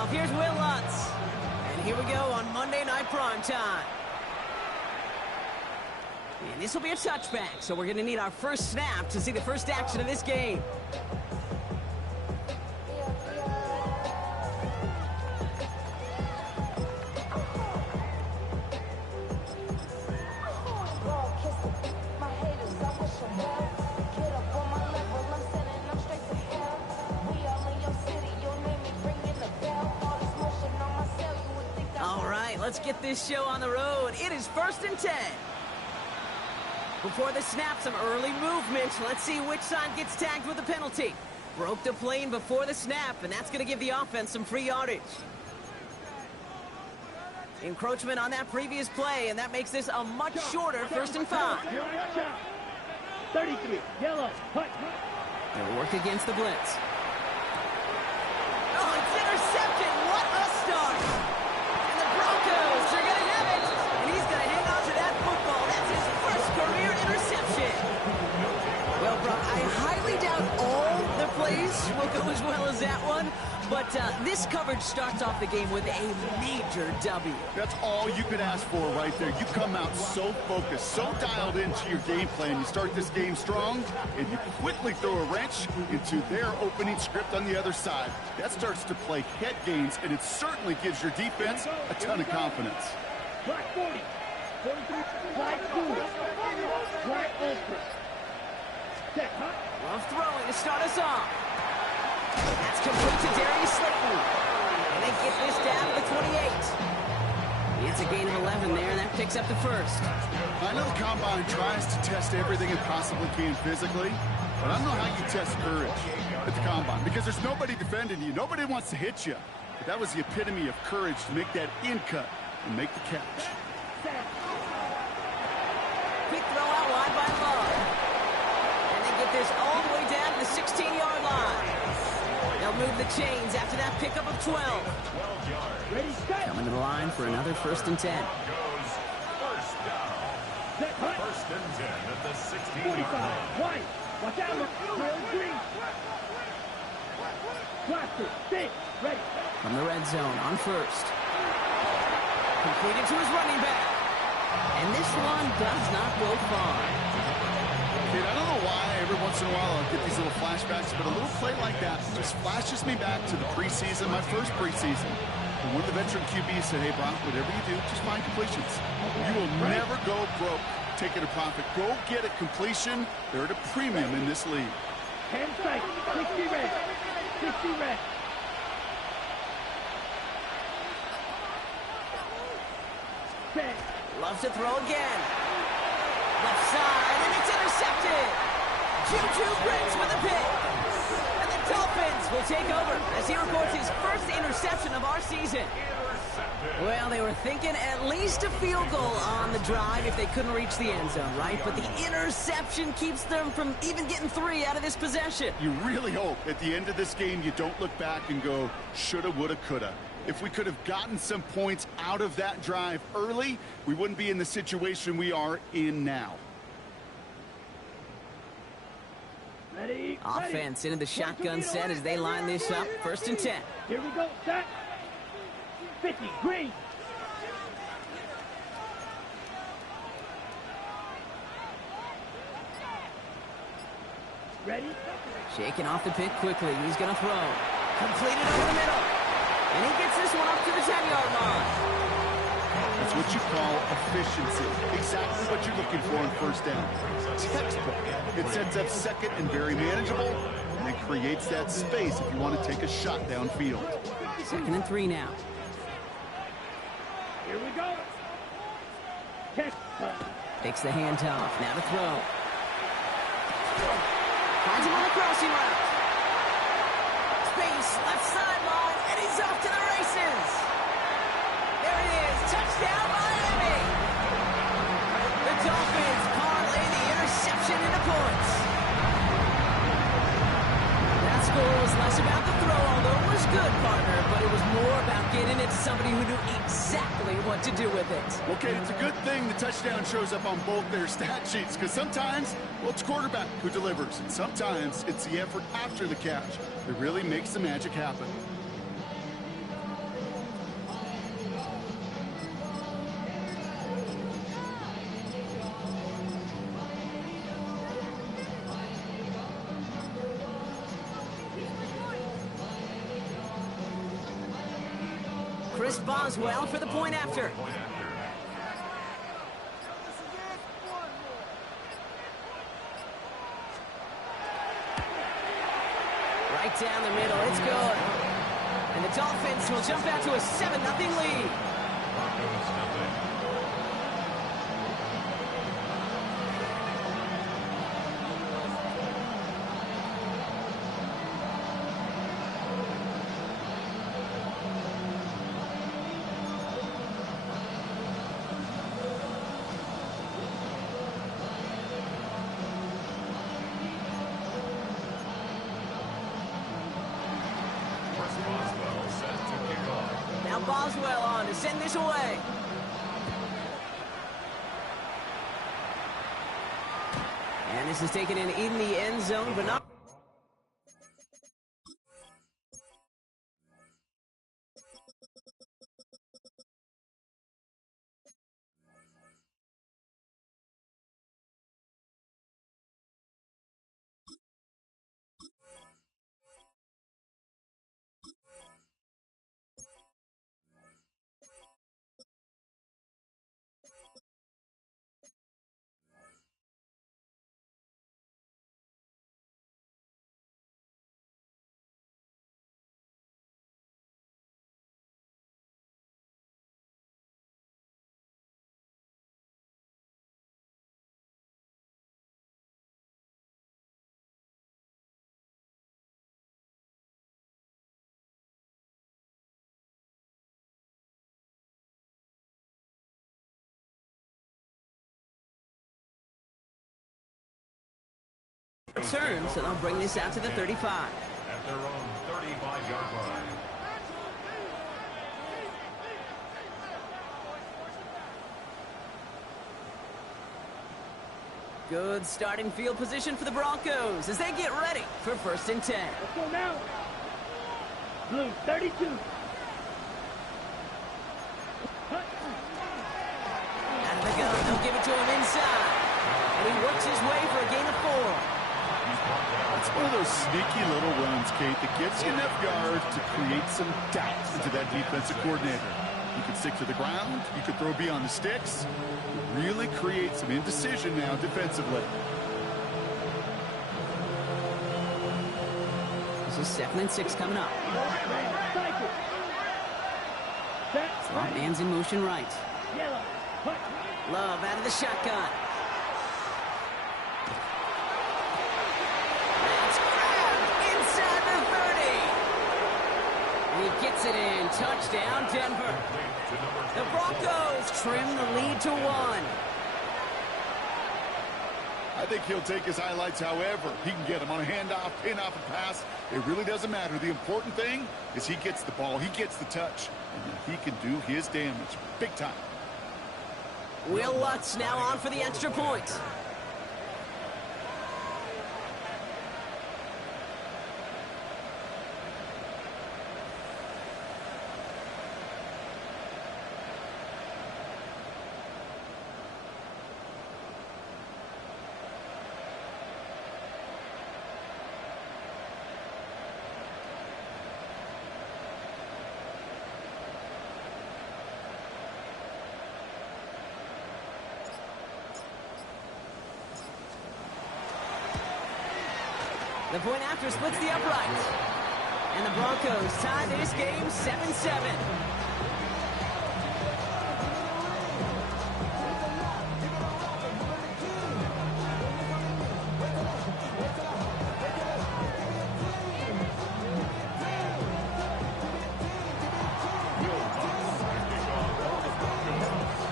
kickoff. Here's Will Lutz. And here we go on Monday Night Primetime. And this will be a touchback, so we're going to need our first snap to see the first action of this game. Let's get this show on the road. It is 1st and 10. Before the snap, some early movement. Let's see which side gets tagged with a penalty. Broke the plane before the snap, and that's going to give the offense some free yardage. Encroachment on that previous play, and that makes this a much shorter 1st and 5. 33, yellow, punt. They'll work against the blitz. Oh, it's intercepted. What a start. Broncos are going to have it, and he's going to hang on to that football. That's his first career interception. Well, Brock, I highly doubt all the plays will go as well as that one, but this coverage starts off the game with a major W. That's all you could ask for right there. You come out so focused, so dialed into your game plan. You start this game strong, and you quickly throw a wrench into their opening script on the other side. That starts to play head games, and it certainly gives your defense a ton of confidence. Black 40, 43, black 2, black ultra. Set, huh? Rough throwing to start us off. That's complete to Darius Slayton. And they get this down to the 28. It's a gain of 11 there, and that picks up the first. I know the Combine tries to test everything it possibly can physically, but I don't know how you test courage at the Combine, because there's nobody defending you. Nobody wants to hit you. But that was the epitome of courage to make that in cut and make the catch. Quick throw out wide by Love. And they get this all the way down to the 16-yard line. They'll move the chains after that pickup of 12. Coming to the line for another 1st and 10. First down. First and 10 at the 16-yard line. White, watch out, Trail green. Blaster, stick, ready. From the red zone on first. Completed to his running back. And this one does not go far. Kid, I don't know why every once in a while I'll get these little flashbacks, but a little play like that just flashes me back to the preseason, my first preseason. And when the veteran QB said, hey, Brock, whatever you do, just find completions. You will never go broke taking a profit. Go get a completion. They're at a premium in this league. 10 strikes, 60 red, 60 red. Set. Loves to throw again. Left side, and it's intercepted. Juju Briggs with a pick. And the Dolphins will take over as he records his first interception of our season. Well, they were thinking at least a field goal on the drive if they couldn't reach the end zone, right? But the interception keeps them from even getting 3 out of this possession. You really hope at the end of this game you don't look back and go, shoulda, woulda, coulda. If we could have gotten some points out of that drive early, we wouldn't be in the situation we are in now. Ready, Offense into the shotgun set as they line this up. 1st and 10. Here we go, set. 50, green. Ready? Shaking off the pick quickly. He's going to throw. Completed over the middle. And he gets this one up to the 10-yard line. That's what you call efficiency. Exactly what you're looking for on 1st down. Textbook. It sets up 2nd and very manageable, and it creates that space if you want to take a shot downfield. 2nd and 3 now. Here we go. Catch. Takes the handoff. Now to throw. Finds him on the crossing route. Space, left sideline, and he's off to the races. There it is. Touchdown, Miami. The Dolphins parlay the interception into points. That score was less about the throw, although it was good, partner, but it was more about getting it to somebody who knew exactly what to do with it. Okay, it's a good thing the touchdown shows up on both their stat sheets, because sometimes, well, it's quarterback who delivers, and sometimes it's the effort after the catch that really makes the magic happen. Chris Boswell for the point after. Right down the middle, it's good. And the Dolphins will jump out to a 7-0 lead. Now Boswell on to send this away. And this is taken in the end zone, but not. Turn, so they'll bring this out to the 35. At their own 35-yard line. Good starting field position for the Broncos as they get ready for 1st and 10. Let's go now. Blue, 32. Out of the gun, they'll give it to him inside. And he works his way for a gain of 4. It's one of those sneaky little runs, Kate, that gets you enough yards to create some doubt into that defensive coordinator. You can stick to the ground. You can throw beyond the sticks. It really create some indecision now defensively. This is 2nd and 6 coming up. Slot man's in motion right. Love out of the shotgun. He gets it in. Touchdown, Denver. The Broncos trim the lead to 1. I think he'll take his highlights however he can get them on a handoff, pin-off, and pass. It really doesn't matter. The important thing is he gets the ball, he gets the touch, and then he can do his damage big time. Will Lutz now on for the extra point. The point after splits the upright. And the Broncos tie this game 7-7.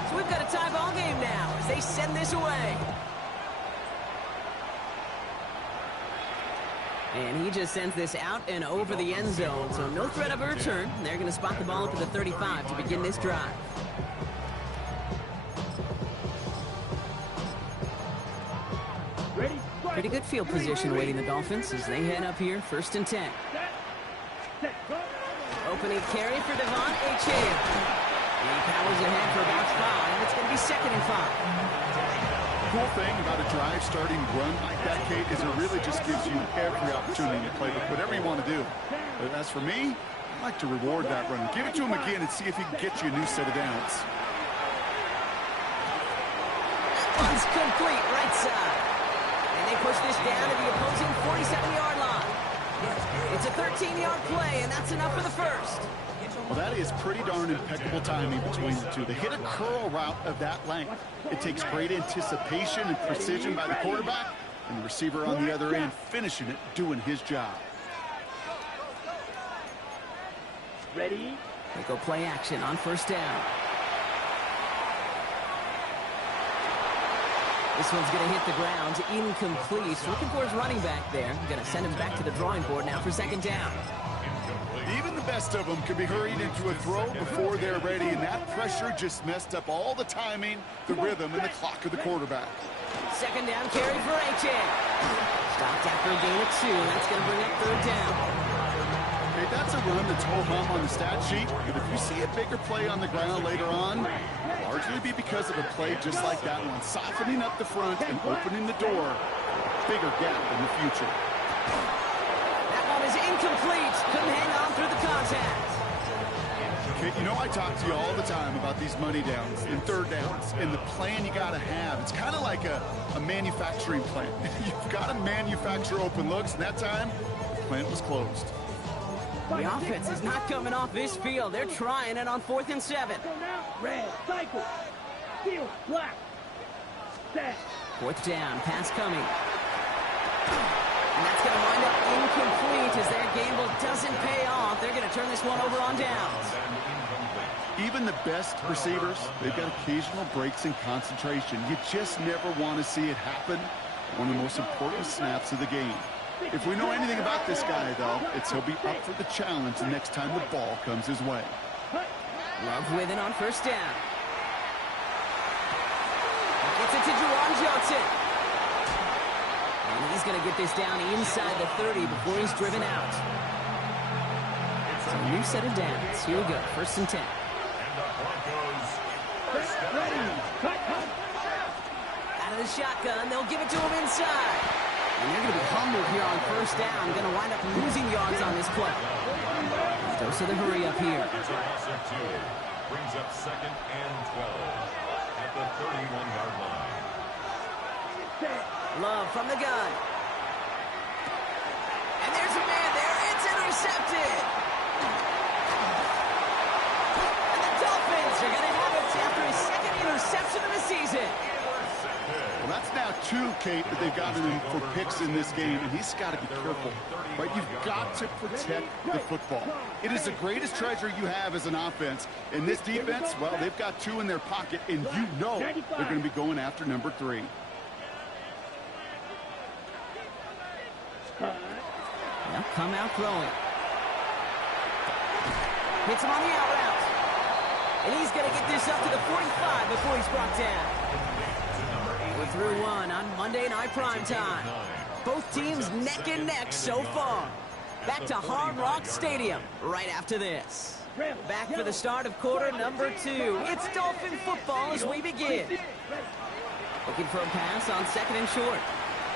So we've got a tie ball game now as they send this away. And he just sends this out and over the end zone, so no threat of a return. They're going to spot the ball up at the 35 to begin this drive. Pretty good field position awaiting the Dolphins as they head up here, 1st and 10. Opening carry for Devon Achane. He powers ahead for about 5. It's going to be 2nd and 5. The cool thing about a drive starting run like that, Kate, is it really just gives you every opportunity to play with whatever you want to do. But as for me, I'd like to reward that run. Give it to him again and see if he can get you a new set of downs. Runs complete, right side. And they push this down to the opposing 47-yard line. It's a 13-yard play, and that's enough for the first. Well, that is pretty darn impeccable timing between the two. They hit a curl route of that length. It takes great anticipation and precision by the quarterback, and the receiver on the other end finishing it, doing his job. Ready? They go play action on first down. This one's going to hit the ground, incomplete. Looking for his running back there. Going to send him back to the drawing board now for second down. Even the best of them can be hurried into a throw before they're ready, and that pressure just messed up all the timing, the rhythm, and the clock of the quarterback. Second down carry for H.A. Stopped after a gain of 2. That's going to bring up third down. Okay, that's a run that's ho-hum on the stat sheet, but if you see a bigger play on the ground later on, largely be because of a play just like that one, softening up the front and opening the door, bigger gap in the future. That one is incomplete. Couldn't hang on through the contact. Okay, you know I talk to you all the time about these money downs and third downs and the plan you got to have. It's kind of like a manufacturing plant. You've got to manufacture open looks, and that time, the plant was closed. The offense is not coming off this field. They're trying it on 4th and 7. Red, cycle, steel, black, set. 4th down, pass coming. And that's going to wind up incomplete as their gamble doesn't pay off. They're going to turn this one over on downs. Even the best receivers, they've got occasional breaks in concentration. You just never want to see it happen. One of the most important snaps of the game. If we know anything about this guy, though, it's he'll be up for the challenge the next time the ball comes his way. Love with it on first down. Gets it to Juwan Johnson. And he's going to get this down inside the 30 before he's driven out. So a new set of downs. Here we go, 1st and 10. Ready, cut. Out of the shotgun, they'll give it to him inside. And they're going to be humbled here on first down. Going to wind up losing yards on this play. Dose of the hurry up here. Brings up 2nd and 12 at the 31-yard line. Love from the gun. And there's a man there. It's intercepted. And the Dolphins are going to have it after his 2nd interception of the season. Well, that's now 2, Kate, that they've gotten him for picks in this game, and he's got to be careful. Right? You've got to protect the football. It is the greatest treasure you have as an offense. In this defense, well, they've got 2 in their pocket, and you know they're going to be going after number 3. They'll come out throwing. Hits him on the out route. And he's going to get this up to the 45 before he's brought down. We're through one on Monday Night Primetime. Both teams neck and neck so far. Back to Hard Rock Stadium right after this. Back for the start of quarter number 2. It's Dolphin football as we begin. Looking for a pass on 2nd and short.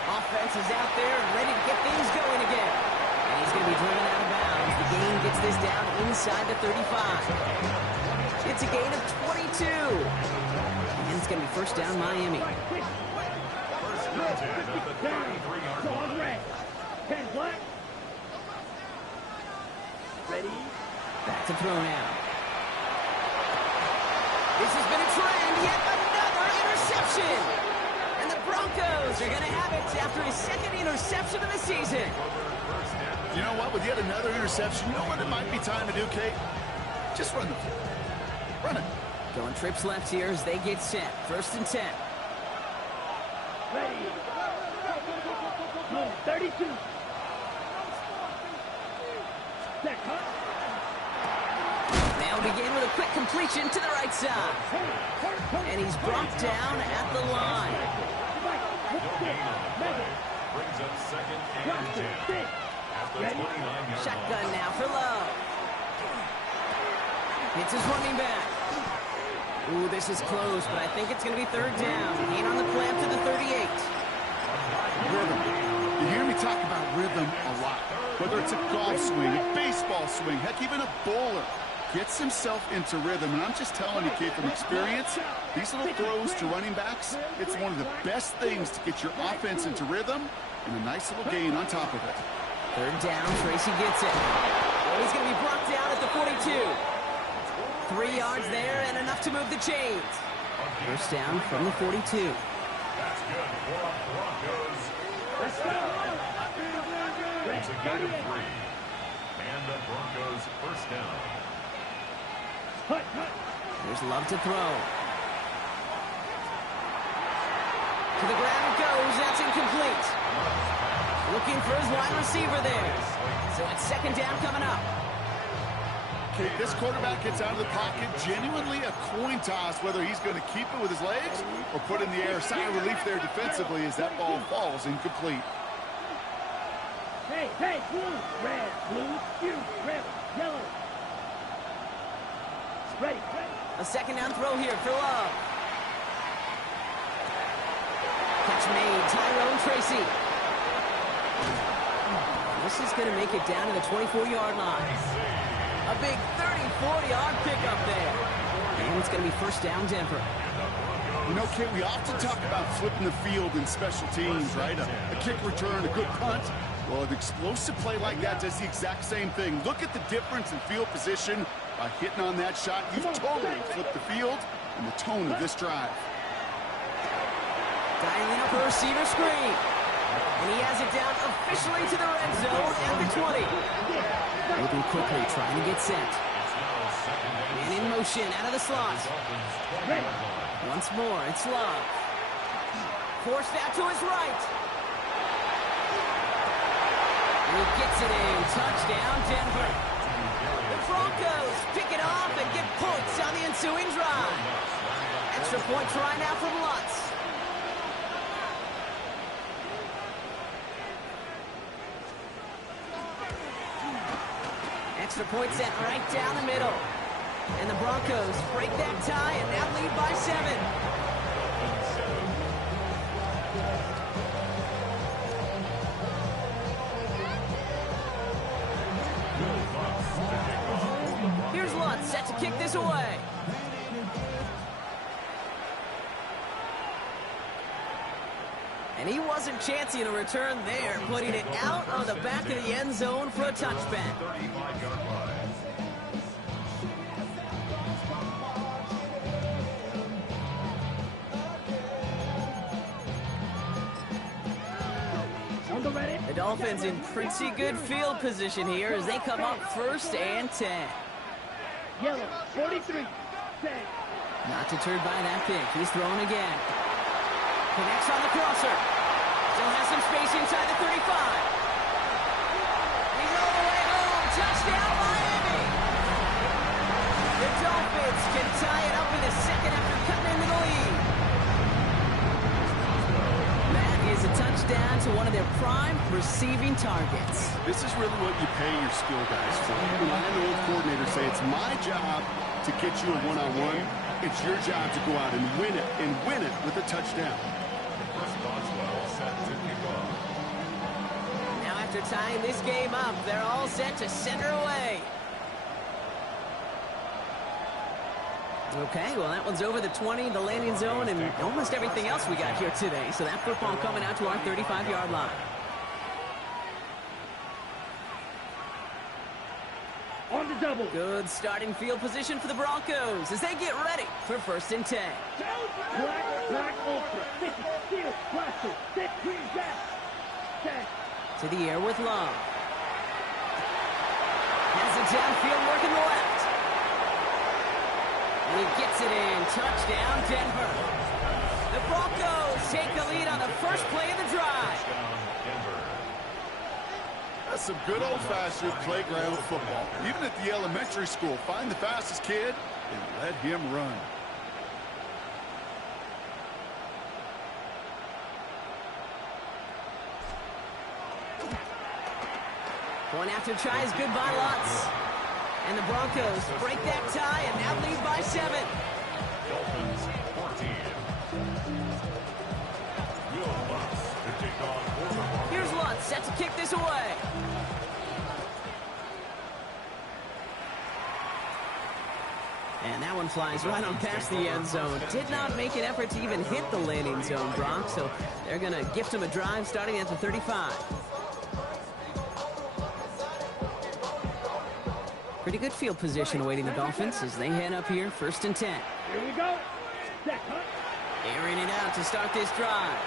Offense is out there and ready to get things going again. And he's going to be driven out of bounds. The gain gets this down inside the 35. It's a gain of 22. And it's going to be first down Miami. First and 10 at the 33-yard line. 10 black. Ready? Back to throw now. This has been a trend. Yet another interception. And the Broncos are going to have it after his 2nd interception of the season. You know what? With yet another interception, you know what it might be time to do, Kate? Just run the ball. Run it. Going trips left here as they get set. 1st and 10. Ready. 32. Set, cut. They'll begin with a quick completion to the right side. And he's brought down at the line. Brings up 2nd and 10 at the 29-yard line. Shotgun now for Love. Hits his running back. Ooh, this is close, but I think it's going to be 3rd down. Gain on the play up to the 38. Rhythm. You hear me talk about rhythm a lot. Whether it's a golf swing, a baseball swing, heck, even a bowler gets himself into rhythm. And I'm just telling you, kid, from experience, these little throws to running backs, it's one of the best things to get your offense into rhythm and a nice little gain on top of it. Third down, Tracy gets it. Oh, he's going to be brought down at the 42. 3 yards there and enough to move the chains. First down from the 42. That's good for the Broncos. Let's go. It's a gain of 3. And the Broncos first down. There's Love to throw. To the ground it goes. That's incomplete. Looking for his wide receiver there. So it's second down coming up. Okay, this quarterback gets out of the pocket, genuinely a coin toss whether he's going to keep it with his legs or put it in the air. Sigh of relief there defensively as that ball falls incomplete. Hey, blue, red, red, yellow. Ready. A second down throw here for Love. Catch made, Tyrone Tracy. This is going to make it down to the 24-yard line. A big 34-yard pickup there. And it's going to be first down Denver. You know, kid, we often talk about flipping the field in special teams, right? A kick return, a good punt. Well, an explosive play like that does the exact same thing. Look at the difference in field position by hitting on that shot. You've totally flipped the field and the tone of this drive. Dialing up a receiver screen. And he has it down officially to the red zone at the 20. Moving quickly, trying to get set. Man in motion, out of the slot. Once more, it's Love. Forced out to his right. And he gets it in. Touchdown, Denver. The Broncos pick it off and get points on the ensuing drive. Extra point try now from Lutz. Extra point set right down the middle. And the Broncos break that tie and now lead by 7. Here's Lutz set to kick this away. And he wasn't chancing a return there, putting it out on the back of the end zone for a touchback. The Dolphins in pretty good field position here as they come up first and 10. Yellow, 43. Not deterred by that pick. He's thrown again. Connects on the crosser. Still has some space inside the 35. He's all the way home. Touchdown, Miami. The Dolphins can tie it up in the second after cutting into the lead. That is a touchdown to one of their prime receiving targets. This is really what you pay your skill guys for. When I had an old coordinator say it's my job to get you a one-on-one, it's your job to go out and win it with a touchdown. Now after tying this game up, they're all set to center away. Okay, well that one's over the 20, the landing zone, and almost everything else we got here today. So that football coming out to our 35-yard line. On the double. Good starting field position for the Broncos as they get ready for first and 10. Black, ultra, 50, steel, blaster, set, green, gas. To the air with Love. Has it downfield working the left. And he gets it in. Touchdown, Denver. The Broncos take the lead on the first play of the drive. That's some good old-fashioned playground football. Even at the elementary school, find the fastest kid and let him run. Point after try is good by Lutz. And the Broncos break that tie and now lead by 7. Dolphins 14. Will Lutz to take on for the Broncos. Here's Lutz set to kick this away. And that one flies right on past the end zone. Did not make an effort to even hit the landing zone, Brock. So they're going to gift him a drive starting at the 35. Pretty good field position awaiting the Dolphins as they head up here, 1st and 10. Here we go. Set, cut. Airing it out to start this drive.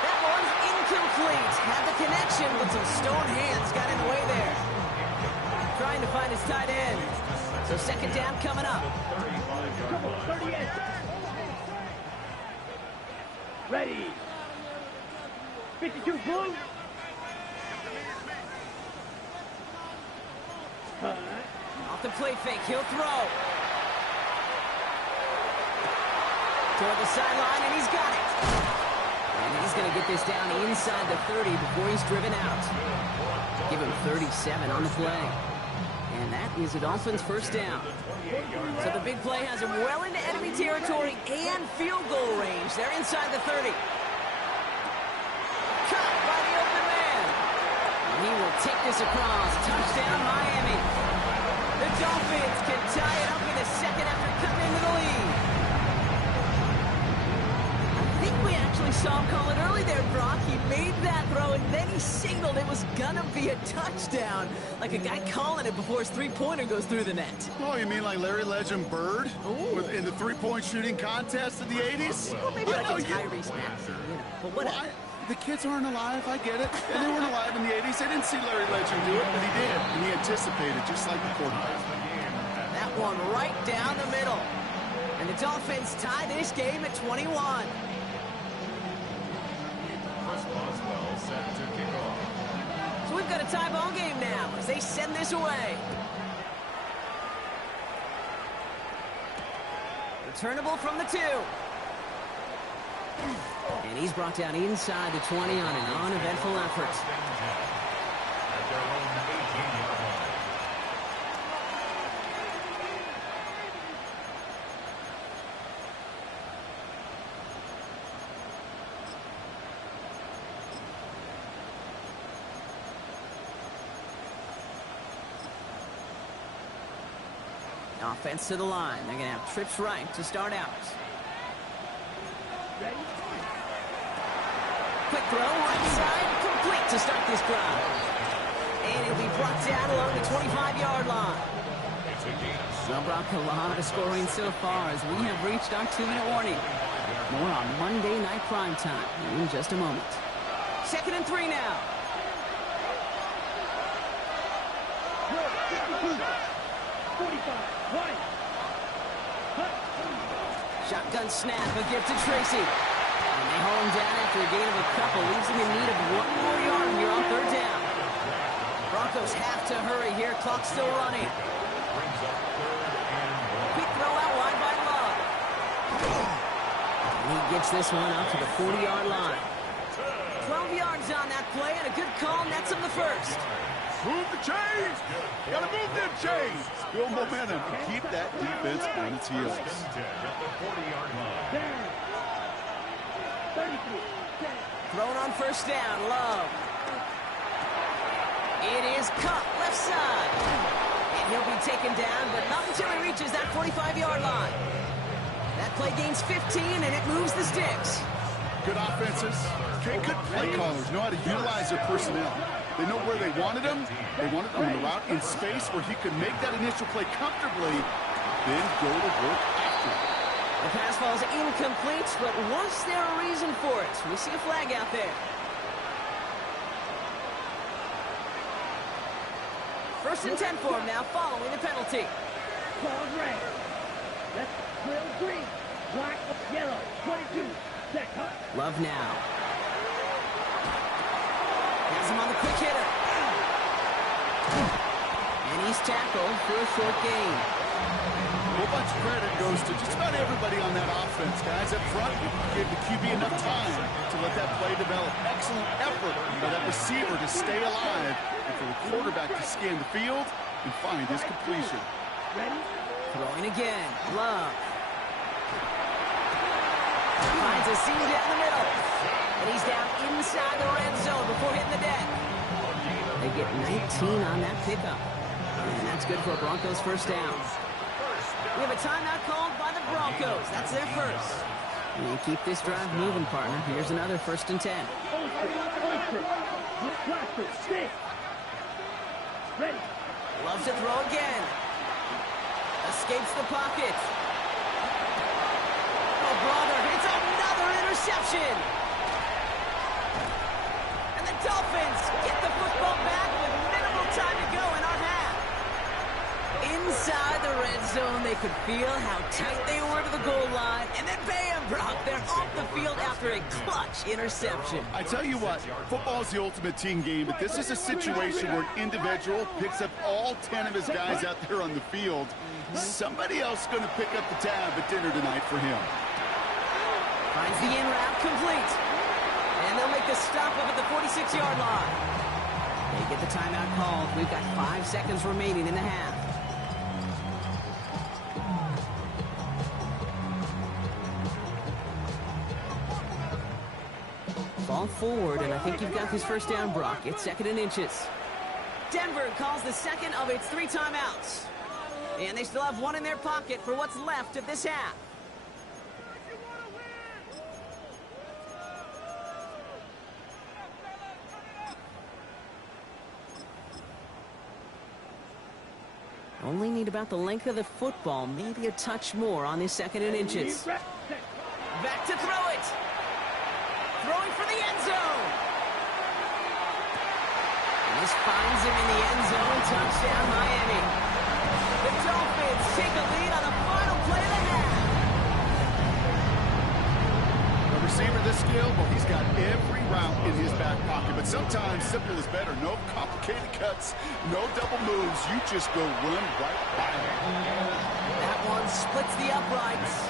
That one's incomplete. Had the connection, but some stone hands got in the way there. Trying to find his tight end. So 2nd down coming up. Come on, 38. Ready. 52 blue. Off the plate fake, he'll throw. Toward the sideline, and he's got it. And he's going to get this down inside the 30 before he's driven out. Give him 37 on the play. And that is the Dolphins' 1st down. So the big play has him well into enemy territory and field goal range. They're inside the 30. Caught by the open man. And he will take this across. Touchdown, Miami. The Dolphins can tie it up in the 2nd after coming into the lead. I think we actually saw him call it early there, Brock. He made that throw, and then he signaled it was gonna be a touchdown. Like a guy calling it before his three-pointer goes through the net. Oh, you mean like Larry Legend Bird in the three-point shooting contest in the 80s? Well, maybe like a Tyrese Maxey, you know. But what? Well, the kids aren't alive, I get it. And they weren't alive in the 80s. They didn't see Larry Legend do it, but he did. And he anticipated, just like the quarterback. That one right down the middle. And the Dolphins tie this game at 21. So we've got a tie ball game now as they send this away. Returnable from the 2. And he's brought down inside the 20 on an uneventful effort. Offense to the line. They're going to have trips right to start out. Quick throw, right side, complete to start this drive. And it'll be brought down along the 25-yard line. Well, Brock, a lot of scoring so far as we have reached our 2-minute warning. More on Monday Night Primetime in just a moment. 2nd and 3 now. 45. Right. Shotgun snap, a gift to Tracy. And they haul him down after a gain of a couple, leaves him in need of 1 more yard here on 3rd down. Broncos have to hurry here, clock still running. Quick throw out wide by Love. And he gets this one up to the 40-yard line. 12 yards on that play, and a good call nets him the 1st. Move the chains! Gotta move them chains! Build momentum and keep that defense on its heels. Thrown on 1st down, Love. It is cut left side. And he'll be taken down, but not until he reaches that 45-yard line. That play gains 15, and it moves the sticks. Good offenses. Okay, good play callers know how to utilize their personnel. They know where they wanted him. They wanted him on the route in space where he could make that initial play comfortably, then go to work after. The pass falls incomplete, but was there a reason for it? We see a flag out there. 1st and 10 for him now, following the penalty. Claws red. That's grill green. Black, yellow, 22. Set, cut. Love now. Has him on the quick hitter. And he's tackled for a short gain. A whole bunch of credit goes to just about everybody on that offense, guys. Up front, gave the QB enough time to let that play develop. Excellent effort for that receiver to stay alive and for the quarterback to scan the field and find his completion. Ready? Throwing again. Love. Finds a seam down the middle. And he's down inside the red zone before hitting the deck. They get 19 on that pickup. And that's good for a Broncos first down. We have a timeout called by the Broncos. That's their first. And keep this drive moving, partner. Here's another 1st and 10. Ready. Loves to throw again. Escapes the pocket. Oh, brother, it's another interception. And the Dolphins get the football back with minimal time to go in our half. Inside the red zone, they could feel how tight they were to the goal line. And then bam, Brock, they're off the field after a clutch interception. I tell you what, football is the ultimate team game, but this is a situation where an individual picks up all 10 of his guys out there on the field. Somebody else is going to pick up the tab at dinner tonight for him. Finds the in route complete. And they'll make the stop up at the 46-yard line. They get the timeout called. We've got 5 seconds remaining in the half. Ball forward, and I think you've got this first down, Brock. It's 2nd and inches. Denver calls the second of its 3 timeouts. And they still have 1 in their pocket for what's left of this half. Only need about the length of the football, maybe a touch more on this 2nd and inches. Back to throw it. Throwing for the end zone. And this finds him in the end zone. Touchdown, Miami. The Dolphins take a lead on the final play of the half. A receiver this skilled, well, he's got every route in his back pocket, but sometimes simple is better. No complicated cuts, no double moves. You just go run right by him. That one splits the uprights.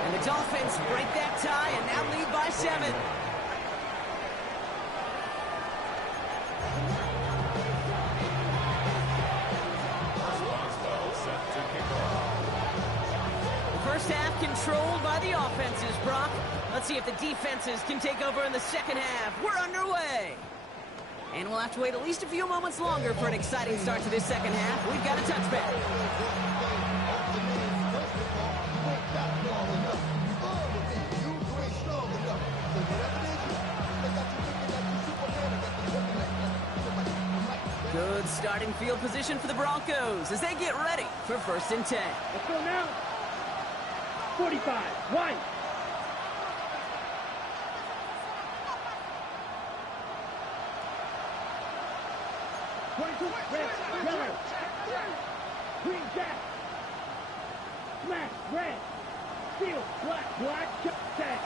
And the Dolphins break that tie and now lead by 7. First half controlled by the offenses, Brock. Let's see if the defenses can take over in the second half. We're underway. And we'll have to wait at least a few moments longer for an exciting start to this second half. We've got a touchback. Good starting field position for the Broncos as they get ready for 1st and 10. Let's go now. 45, white. Red, yellow, green, jack, black, red, steel, black, jack.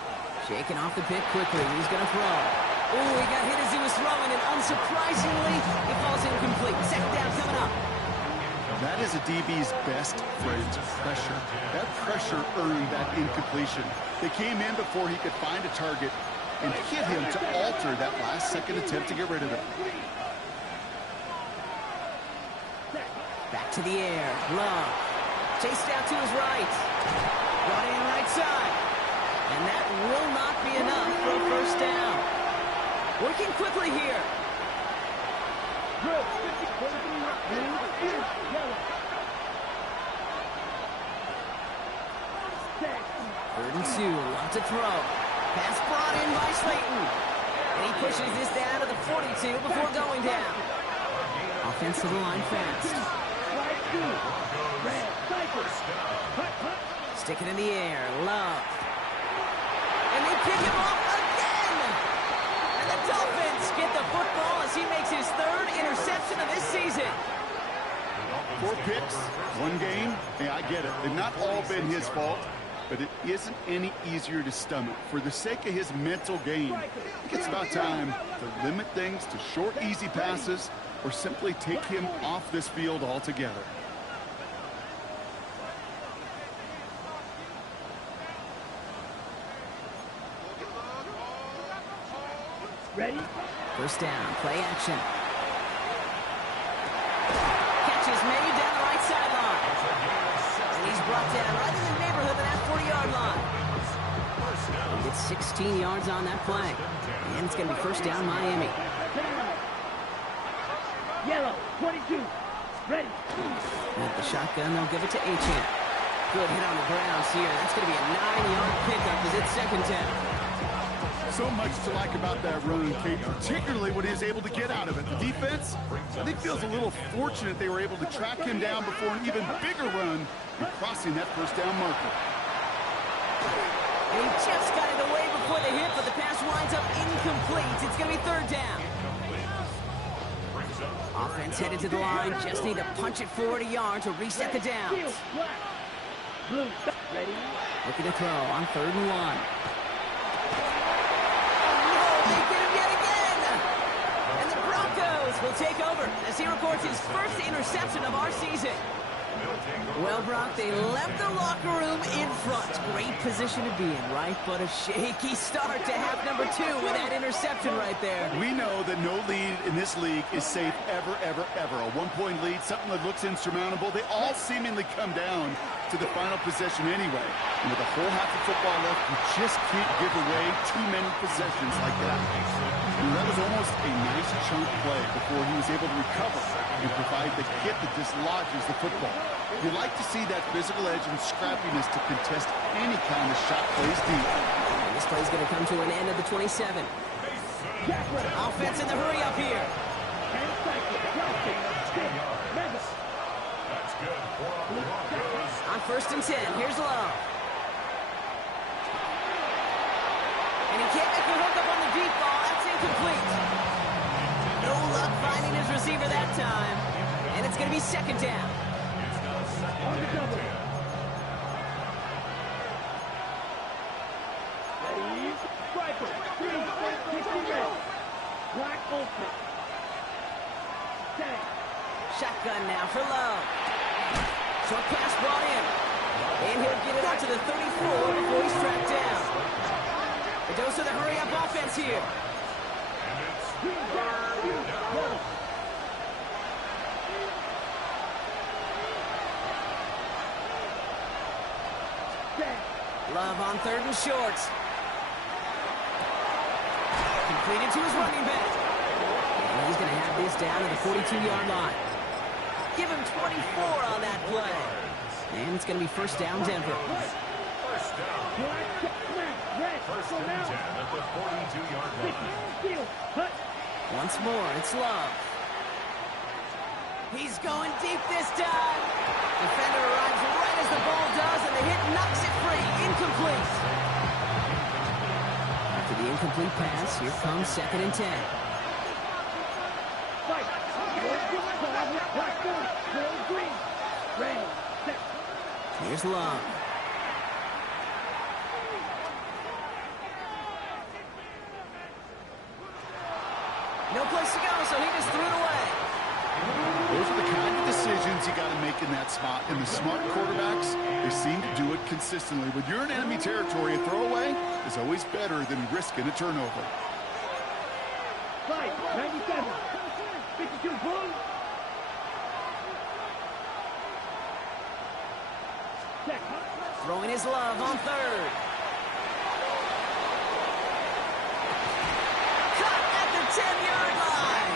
Shaking off the pick quickly. He's going to throw. Oh, he got hit as he was throwing, and unsurprisingly, it falls incomplete. 2nd down coming up. That is a DB's best friend, pressure. That pressure earned that incompletion. They came in before he could find a target and hit him to alter that last-second attempt to get rid of it. Back to the air. Love. Chased out to his right. Brought in right side. And that will not be enough for a first down. Working quickly here. Red, Third and 2. Love to throw. Pass brought in by Slayton. And he pushes this down to the 42 before going down. Offense to the line fast. Stick it in the air. Love. And they pick him off again. And the Dolphins get the football as he makes his 3rd interception of this season. 4 picks, 1 game. Hey, I get it. They've not all been his fault, but it isn't any easier to stomach. For the sake of his mental game, I think it's about time to limit things to short, easy passes or simply take him off this field altogether. Ready? First down, play action. Catch is made down the right sideline. And he's brought down right in the neighborhood of that 40-yard line. Gets 16 yards on that play. And it's going to be first down, Miami. Yellow, 22. Ready. At the shotgun, they'll give it to Achane. Good hit on the grounds here. That's going to be a 9-yard pickup as it's second down. So much to like about that run, Kate, particularly what he was able to get out of it. The defense, I think, feels a little fortunate they were able to track him down before an even bigger run and crossing that first down marker. And he just got it away before the hit, but the pass winds up incomplete. It's going to be third down. Offense headed to the line. Just need to punch it forward a yard to reset the downs. Blue, ready. Looking to throw on 3rd and 1. They get him yet again! And the Broncos will take over as he records his first interception of our season. Well, Brock, they left the locker room in front. Great position to be in, right? But a shaky start to half number 2 with that interception right there. We know that no lead in this league is safe ever, ever, ever. A 1-point lead, something that looks insurmountable. They all seemingly come down to the final possession anyway. And with a whole half of football left, you just can't give away too many possessions like that. And that was almost a nice chunk play before he was able to recover and provide the hit that dislodges the football. You like to see that physical edge and scrappiness to contest any kind of shot plays deep. And this play's going to come to an end at the 27. Offense in the hurry up here. On 1st and 10, here's Love. And he can't make the hook up on the deep ball. That's incomplete. No luck finding his receiver that time. And it's going to be second down. On the double. Ready. Striker. 360 red. Black open. Set. Shotgun now for Love. Short pass brought in. And he'll get it out to the 34 before he's tracked down. The dose of the hurry-up offense here. Love on 3rd and short. Completed to his running back. And he's going to have this down to the 42-yard line. Give him 24 on that play. And it's going to be first down, Denver. First down. First and 10 at the 42-yard line. Once more, it's Love. He's going deep this time. Defender arrives right as the ball does, and the hit knocks it free. Incomplete. After the incomplete pass, here comes 2nd and 10. Here's Love. No place to go, so he just threw it away. Those are the kind of decisions you got to make in that spot. And the smart quarterbacks, they seem to do it consistently. When you're in enemy territory, a throwaway is always better than risking a turnover. 97. 52 Blue. Throwing his Love on 3rd. Caught at the 10-yard line.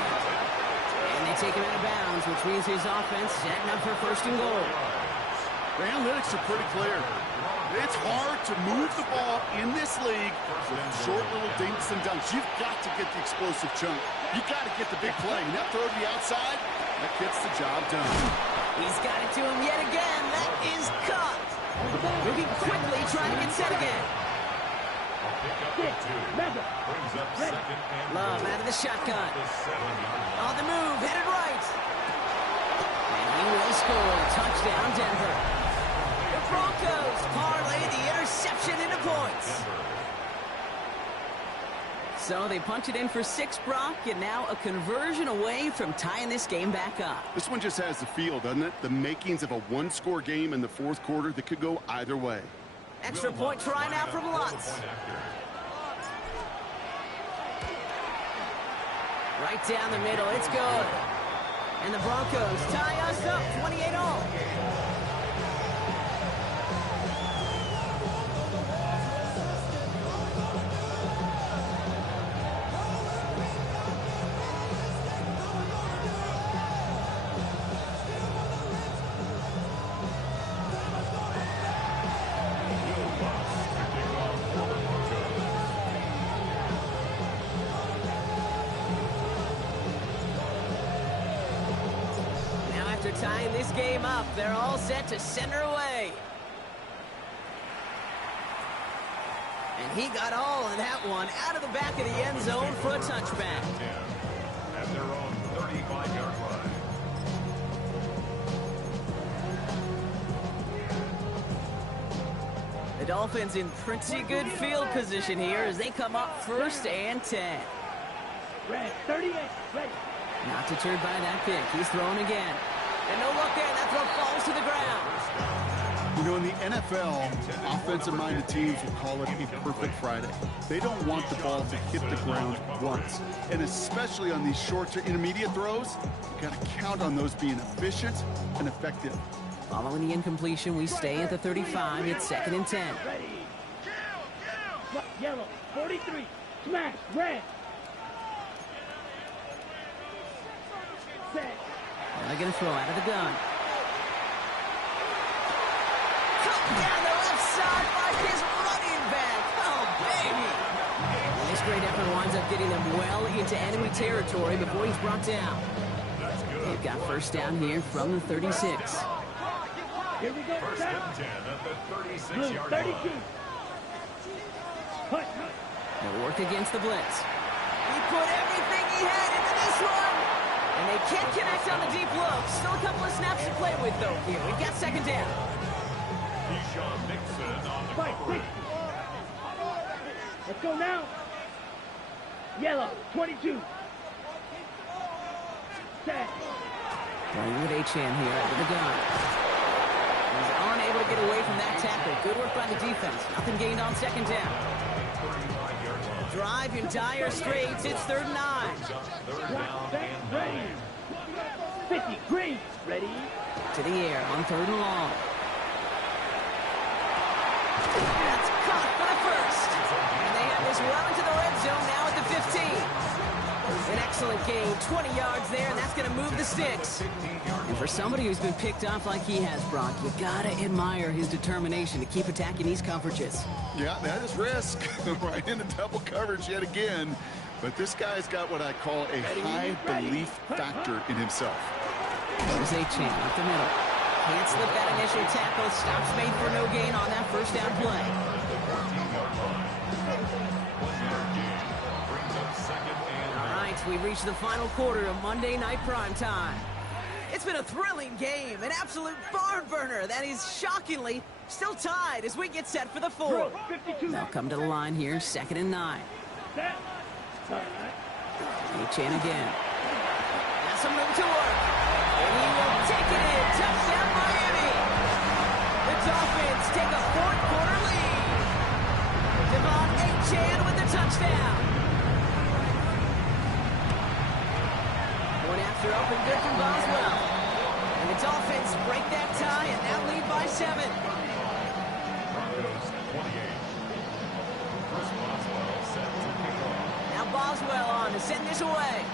And they take him out of bounds, which means his offense setting up for 1st and goal. The analytics are pretty clear. It's hard to move the ball in this league with short little dinks and dunks. You've got to get the explosive chunk. You've got to get the big play. And that throw to the outside, that gets the job done. He's got it to him yet again. That is caught. Moving quickly, trying to get set again. Love out of the shotgun. On the move, headed right. And he will score. Touchdown, Denver. The Broncos parlay the interception into points. So they punch it in for 6, Brock, and now a conversion away from tying this game back up. This one just has the feel, doesn't it? The makings of a one-score game in the 4th quarter that could go either way. Extra point try now from Lutz. Right down the middle, it's good. And the Broncos tie us up 28-all. tying this game up. They're all set to send her away. And he got all of that one out of the back of the end zone for a touchback. At their own 35-yard line. The Dolphins in pretty good field position here as they come up 1st and 10. Red, 38, ready. Not deterred by that pick. He's throwing again. And no look there. That throw falls to the ground. You know, in the NFL, offensive-minded teams will call it a perfect Friday. They don't want the ball to hit the ground once. And especially on these short to intermediate throws, you got to count on those being efficient and effective. Following the incompletion, we stay at the 35. It's 2nd and 10. Ready. Yellow, 43. Smash, red. Set. They're going to throw out of the gun. Cut down the left side by his running back. Oh, baby. This great effort winds up getting them well into enemy territory before he's brought down. They've got 1st down here from the 36. Here we go. 1st and 10 at the 36-yard 32. line. Hut. They'll work against the blitz. He put everything he had into this one. And they can't connect on the deep low. Still a couple of snaps to play with, though, here. We've got 2nd down. Deshaun Nixon on the Fight, coverage. Let's go now. Yellow, 22. Set. Playing with Achan here out of the gun. He's unable to get away from that tackle. Good work by the defense. Nothing gained on 2nd down. Drive in dire straits. It's 3rd and 9. Ready. 50, green. Ready. To the air on 3rd and long. That's caught for the 1st. And they have this well into the red zone now at the 15. An excellent gain, 20 yards there, and that's going to move the sticks. And for somebody who's been picked off like he has, Brock, you got to admire his determination to keep attacking these coverages. Yeah, that is risk. Right into double coverage yet again. But this guy's got what I call a high belief factor in himself. There's Achan up the middle. Can't slip that initial tackle. Stops made for no gain on that 1st down play. We've reached the final quarter of Monday Night Primetime. It's been a thrilling game, an absolute barn burner that is shockingly still tied as we get set for the 4th. 52. They'll come to the line here, 2nd and 9. Set. Achan again. Has some room to work. And he will take it in. Touchdown, Miami. The Dolphins take a 4th quarter lead. Devon Achan with the touchdown. After up and good from Boswell. And the Dolphins break that tie and now lead by 7. Broncos 28. Chris Boswell set to kick off. Now Boswell on to send this away.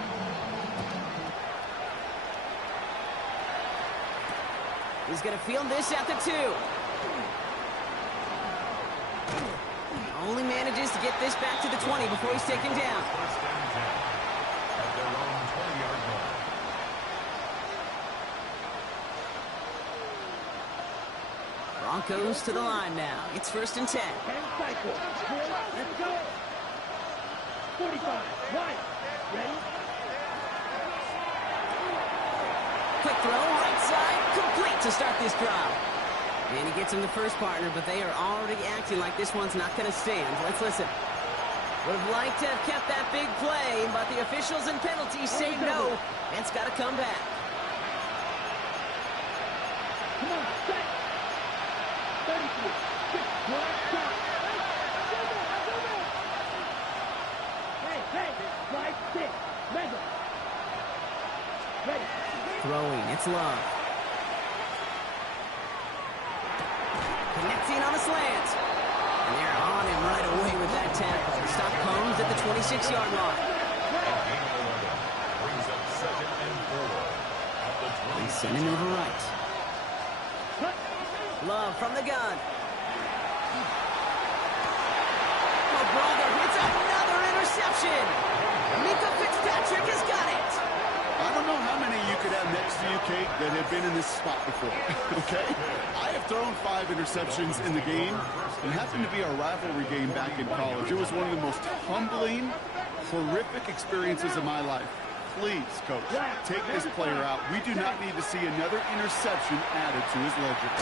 He's going to field this at the 2. Only manages to get this back to the 20 before he's taken down. 1st and 10 at their own 20-yard line. Broncos to the line now. It's 1st and 10. 10 cycle. Let's go. 45. Right. Ready. Quick throw, right side, complete to start this drive. And he gets him the first partner, but they are already acting like this one's not going to stand. Let's listen. Would have liked to have kept that big play, but the officials and penalties say no. And it's got to come back. Come on, set. 33. Right shot. Hey, slide 6. Mega. Ready. Throwing, it's Love. Connecting on a slant. And they're on him right away with that tackle. Stop Combs at the 26-yard line. Brings up 2nd and 4 at the 20. He's sending over right. Love from the gun. Oh, brother, it's another interception. Mika Fitzpatrick has got it. I don't don't know how many you could have next to you, Kate, that have been in this spot before, okay? I have thrown 5 interceptions in the game. It happened to be our rivalry game back in college. It was one of the most humbling, horrific experiences of my life. Please, Coach, take this player out. We do not need to see another interception added to his ledger.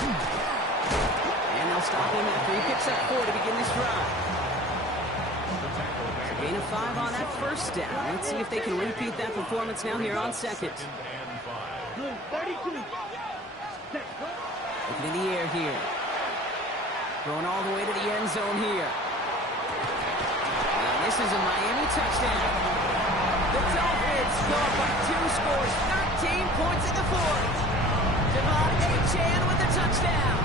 And they'll stop him after he picks up 4 to begin this drive. Gain of 5 on that first down. Let's see if they can repeat that performance now here on second. Blue 32. Looking in the air here. Throwing all the way to the end zone here. And this is a Miami touchdown. The Dolphins go up by 2 scores, 13 points in the fourth. Devon Achane with the touchdown.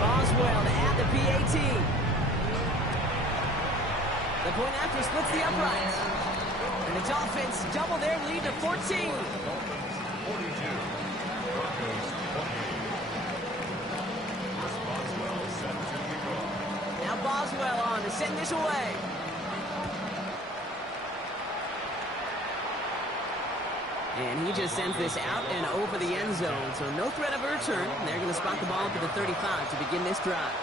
Boswell to add the PAT. The point after splits the uprights. And the Dolphins double their lead to 14. Now Boswell on to send this away. And he just sends this out and over the end zone. So no threat of a return. They're going to spot the ball up at the 35 to begin this drive.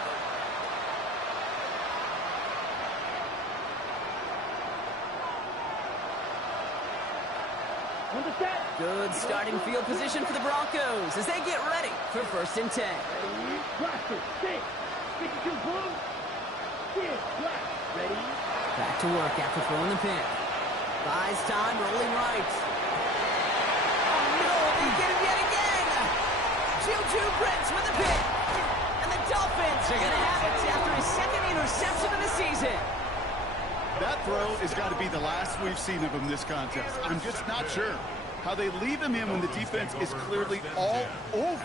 Good starting field position for the Broncos as they get ready for 1st and 10. Blaster, 6, 52 blue. 6, black, ready. Back to work after throwing the pick. Buys time, rolling right. Oh no, they get him yet again. Juju Brents with the pick. And the Dolphins are going to have it after his 2nd interception of the season. That throw has got to be the last we've seen of him this contest. I'm just not sure how they leave him in when the defense is clearly all over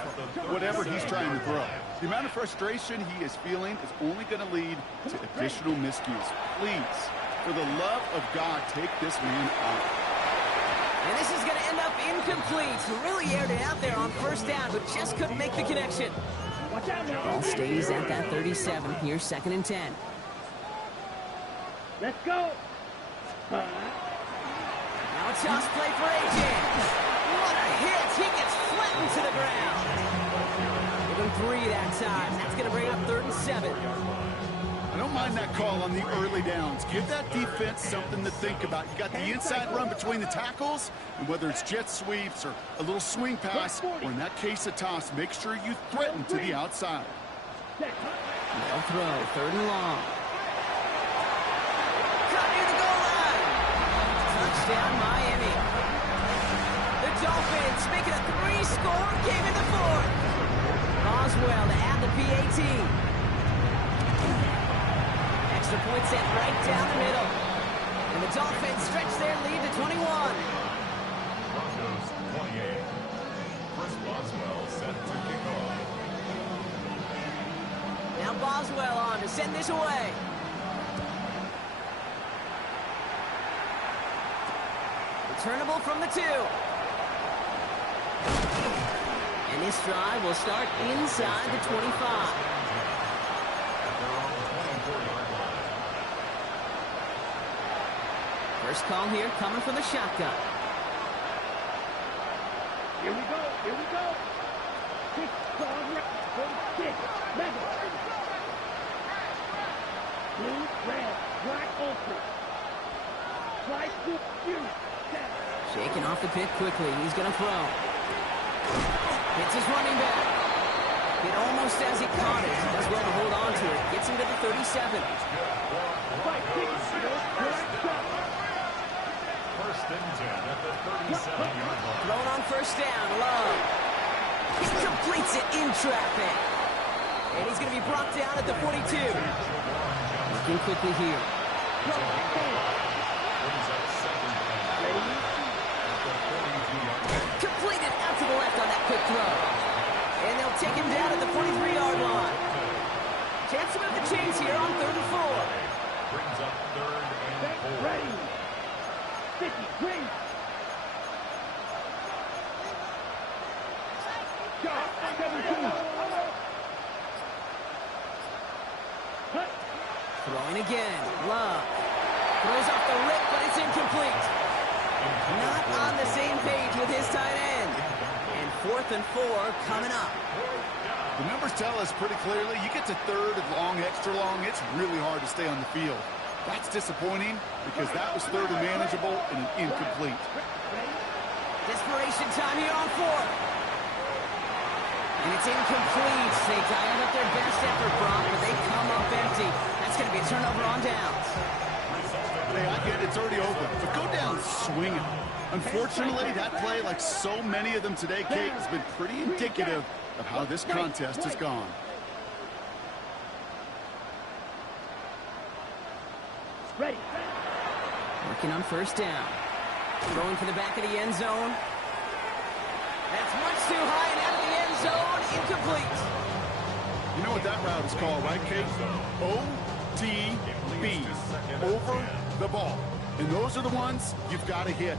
whatever he's trying to throw. The amount of frustration he is feeling is only going to lead to additional miscues. Please, for the love of God, take this man out. And this is going to end up incomplete. Really aired it out there on 1st down, but just couldn't make the connection. Ball stays at that 37. Here's 2nd and 10. Let's go. Now a toss play for Achane. What a hit. He gets flattened to the ground. Give him 3 that time. That's going to bring up 3rd and 7. I don't mind that call on the early downs. Give that defense something to think about. You got the inside run between the tackles, and whether it's jet sweeps or a little swing pass, or in that case a toss, make sure you threaten to the outside. They'll throw 3rd and long. Touchdown, Miami. The Dolphins making a 3-score game in the 4th. Boswell to add the PAT. Extra point sent right down the middle. And the Dolphins stretch their lead to 21. Broncos 28. Chris Boswell set to kick off. Now Boswell on to send this away. Returnable from the 2. And this drive will start inside the 25. First call here coming from the shotgun. Here we go. 6, 6, Madden. Blue, red, black, ultra. Slide to shoot. Shaking off the pick quickly. He's going to throw. Hits his running back. It almost as he caught it. Does well to hold on to it. Gets him to the 37. 1st and 10 at the 37-yard line. Thrown on 1st down. Love. He completes it in traffic. And he's going to be brought down at the 42. Looking quickly here. Completed out to the left on that quick throw. And they'll take him down at the 43-yard line. Chance to move the chains here on 3rd and 4. Brings up 3rd and 4. Ready. 50, green. Shot, 17. Throwing again. Love. Throws off the rip, but it's incomplete. Not on the same page with his tight end. And 4th and 4 coming up. The numbers tell us pretty clearly, you get to 3rd and long, extra long, it's really hard to stay on the field. That's disappointing because that was 3rd and manageable and an incomplete. Desperation time here on 4th. And it's incomplete. They dialed up their best effort, Brock, but they come up empty. That's going to be a turnover on downs. Hey, I get it, it's already over, but go down swinging. Unfortunately, that play, like so many of them today, Kate, has been pretty indicative of how this contest has gone. Ready. Working on 1st down. Throwing for the back of the end zone. That's much too high and out of the end zone. Incomplete. You know what that route is called, right, Kate? OTB, over the ball. And those are the ones you've got to hit.